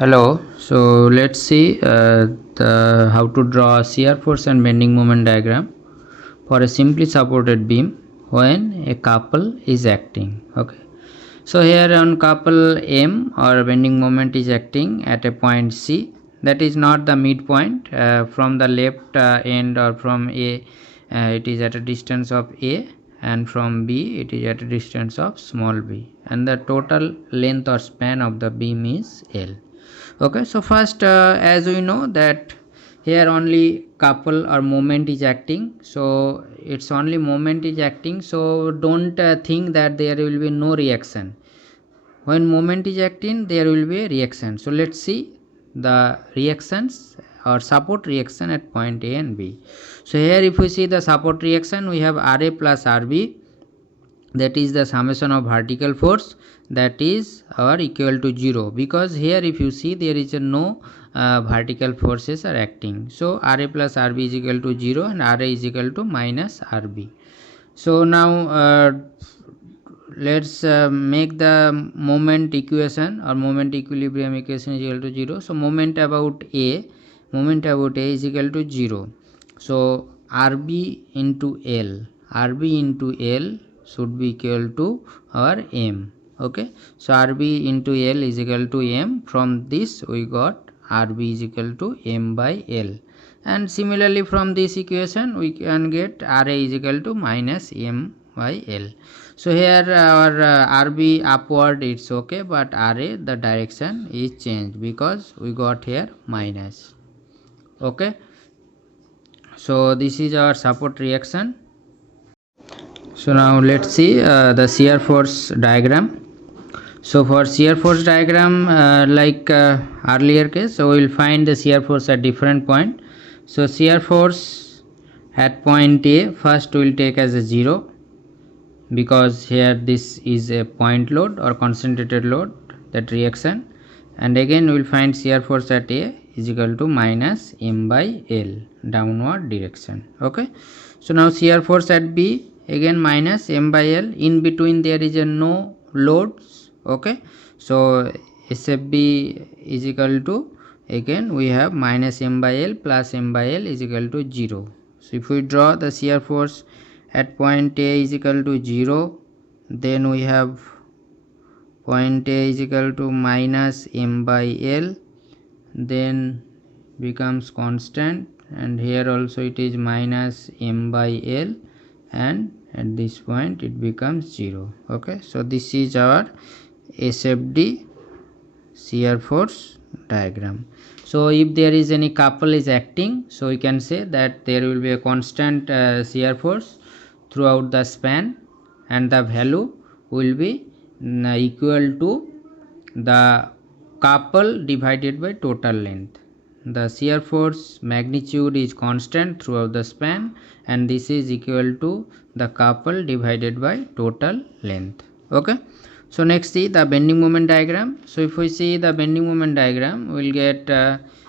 Hello, so let's see how to draw a shear force and bending moment diagram for a simply supported beam when a couple is acting. Okay, so here on couple M or bending moment is acting at a point C, that is not the midpoint. From the left end or from A, it is at a distance of A, and from B it is at a distance of small b, and the total length or span of the beam is L. Okay, so first, as we know that here only couple or moment is acting, so it's only moment is acting, so don't think that there will be no reaction. When moment is acting, there will be a reaction. So let's see the reactions or support reaction at point A and B. So here if we see the support reaction, we have Ra plus Rb, that is the summation of vertical force, that is our equal to 0, because here if you see there is no vertical forces are acting. So Ra plus Rb is equal to 0 and Ra is equal to minus Rb. So now let's make the moment equation or moment equilibrium equation is equal to 0. So moment about A is equal to 0. So Rb into L should be equal to our M. Okay, so Rb into L is equal to M. From this we got Rb is equal to M by L, and similarly from this equation we can get Ra is equal to minus M by L. So here our Rb upward it's okay, but Ra the direction is changed because we got here minus. Okay, so this is our support reaction. So now let's see the shear force diagram. So for shear force diagram, like earlier case, so we will find the shear force at different point. So shear force at point A, first we will take as a 0, because here this is a point load or concentrated load, that reaction, and again we will find shear force at A is equal to minus M by L, downward direction. Okay, so now shear force at B, again minus M by L, in between there is a no loads. Okay, so SFB is equal to, again we have minus M by L plus M by L is equal to 0. So if we draw the shear force at point A is equal to 0, then we have point A is equal to minus M by L, then becomes constant, and here also it is minus M by L, and at this point it becomes 0. Okay, so this is our SFD shear force diagram. So if there is any couple is acting, so we can say that there will be a constant shear force throughout the span, and the value will be equal to the couple divided by total length. The shear force magnitude is constant throughout the span, and this is equal to the couple divided by total length. Okay, so next see the bending moment diagram. So if we see the bending moment diagram, we will get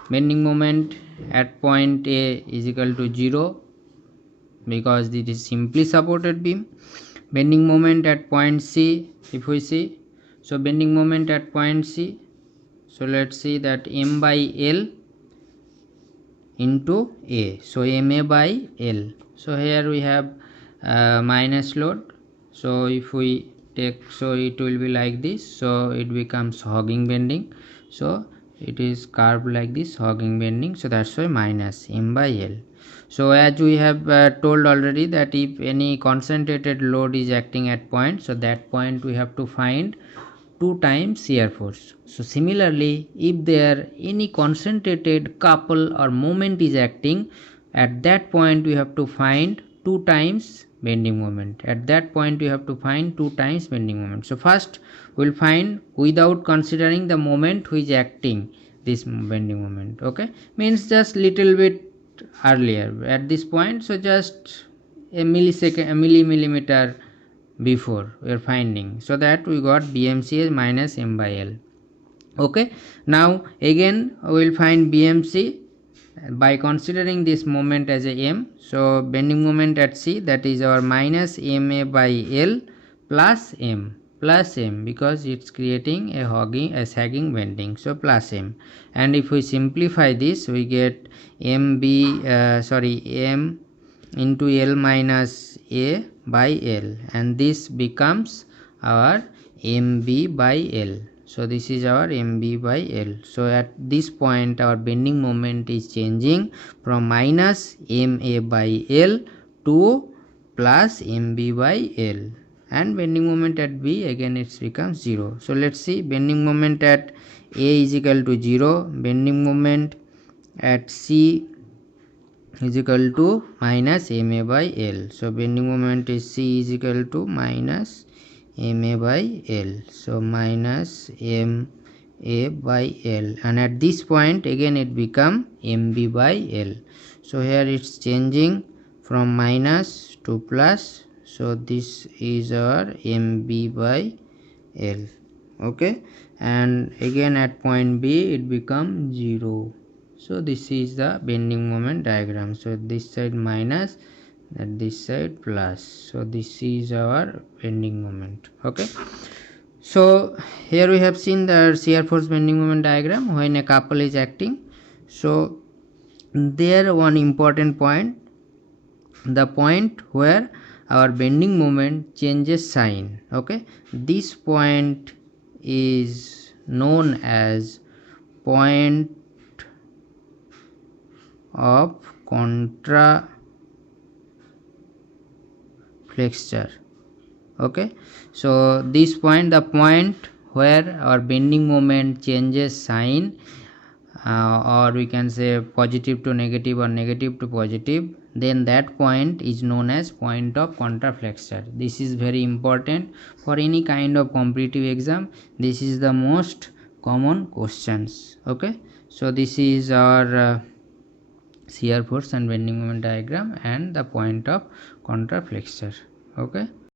bending moment at point A is equal to 0, because it is simply supported beam. Bending moment at point C, if we see, so bending moment at point C, so let's see that M by L into A, so MA by L. So here we have minus load, so if we take, so it will be like this, so it becomes hogging bending, so it is curved like this, hogging bending, so that's why minus M by L. So as we have told already that if any concentrated load is acting at point, so that point we have to find 2 times shear force. So similarly, if there any concentrated couple or moment is acting, at that point we have to find 2 times bending moment. At that point we have to find 2 times bending moment. So first we will find without considering the moment which is acting, this bending moment. Okay, means just little bit earlier at this point, so just a millisecond, a millimeter before we are finding, so that we got BMC as minus M by L. Okay, now again we will find BMC by considering this moment as a M. So bending moment at C, that is our minus MA by L plus M. plus m, because it's creating a sagging bending, so plus m. And if we simplify this, we get m into L minus A by L, and this becomes our mb by L. So this is our mb by L. So at this point our bending moment is changing from minus ma by L to plus mb by L, and bending moment at B again it becomes 0. So let's see, bending moment at A is equal to 0, bending moment at C is equal to minus ma by L. So bending moment is C is equal to minus ma by L, so minus ma by L, and at this point again it become mb by L. So here it's changing from minus to plus, so this is our mb by L. Okay, and again at point B it become 0. So this is the bending moment diagram. So this side minus, and this side plus, so this is our bending moment. Okay, so here we have seen the shear force bending moment diagram when a couple is acting. So there one important point, the point where our bending moment changes sign. Okay, this point is known as point of contraflexure. Okay, so this point, the point where our bending moment changes sign, or we can say positive to negative or negative to positive, then that point is known as point of contraflexure. This is very important for any kind of competitive exam. This is the most common questions. Okay, so this is our shear force and bending moment diagram and the point of contraflexure. Okay.